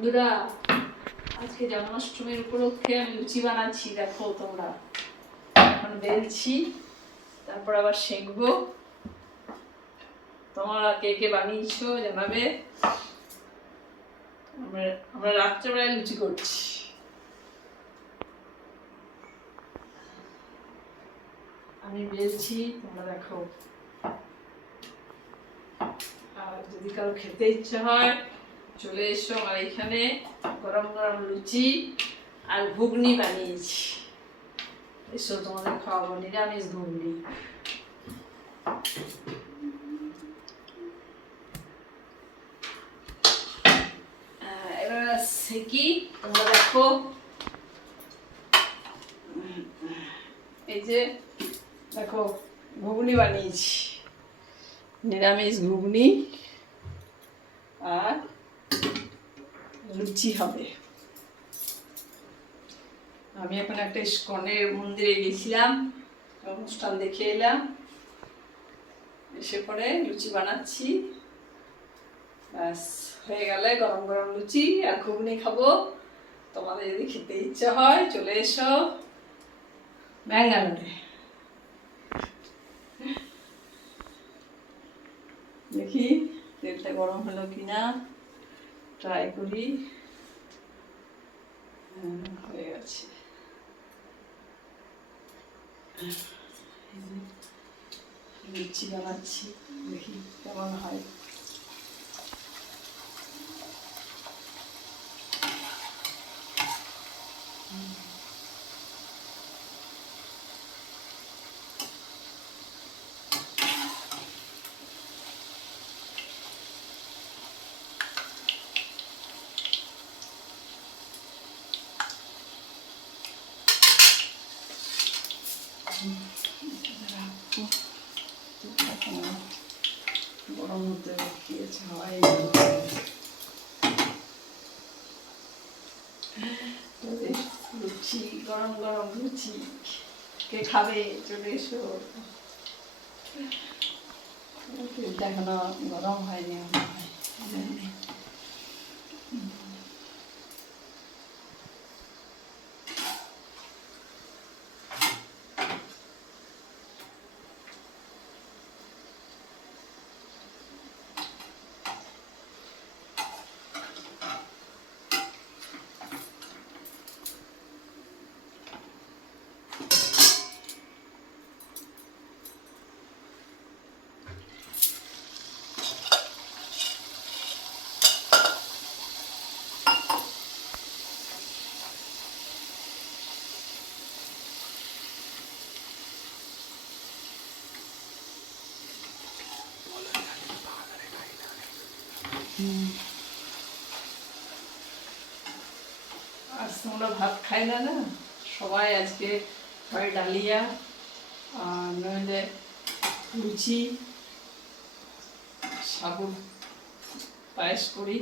বন্ধুরা, আজকে জন্মাষ্টমীর উপলক্ষে আমি লুচি বানাচ্ছি। দেখো তোমরা, এখন বেলছি, তারপর আবার সেঁকবো। তোমরা কে কে বানিয়েছো জানাবে। আমরা রাত্রেবেলায় লুচি করছি। আমি বেলছি, তোমরা দেখো। আর যদি কারো খেতে ইচ্ছা হয় চলে এসো আমার এখানে। গরম গরম লুচি আর ঘুগনি বানিয়েছি, এসো তোমাদের খাওয়াবো। নিরামিষ ঘুগনি। এবার সেকি, তোমরা দেখো। এই যে দেখো, ঘুগনি বানিয়েছি, নিরামিষ ঘুগনি আর লুচি হবে। আমি এখন একটা ইস্কনের মন্দিরে গেছিলাম, অনুষ্ঠান দেখে এলাম, এসে পরে লুচি বানাচ্ছি। ব্যাস হয়ে গেলে গরম গরম লুচি আর ঘুগনি খাবো। তোমাদের যদি খেতে ইচ্ছা হয় চলে এসো ব্যাঙ্গালোরে। দেখি তেলটা গরম হলো কিনা, ট্রাই করি। হয়ে গেছে। লুচি বানাচ্ছি, দেখি কেমন হয়। গরম হতে দিয়েছে, হয় লুচি, গরম গরম লুচি কে খাবে চলে এসো। তেলটা এখনো গরম হয়নি মনে হয়। আজ তোমরা ভাত খাই না, না সবাই আজকে হয় ডালিয়া আর নইলে লুচি, সাবু পায়েস করি।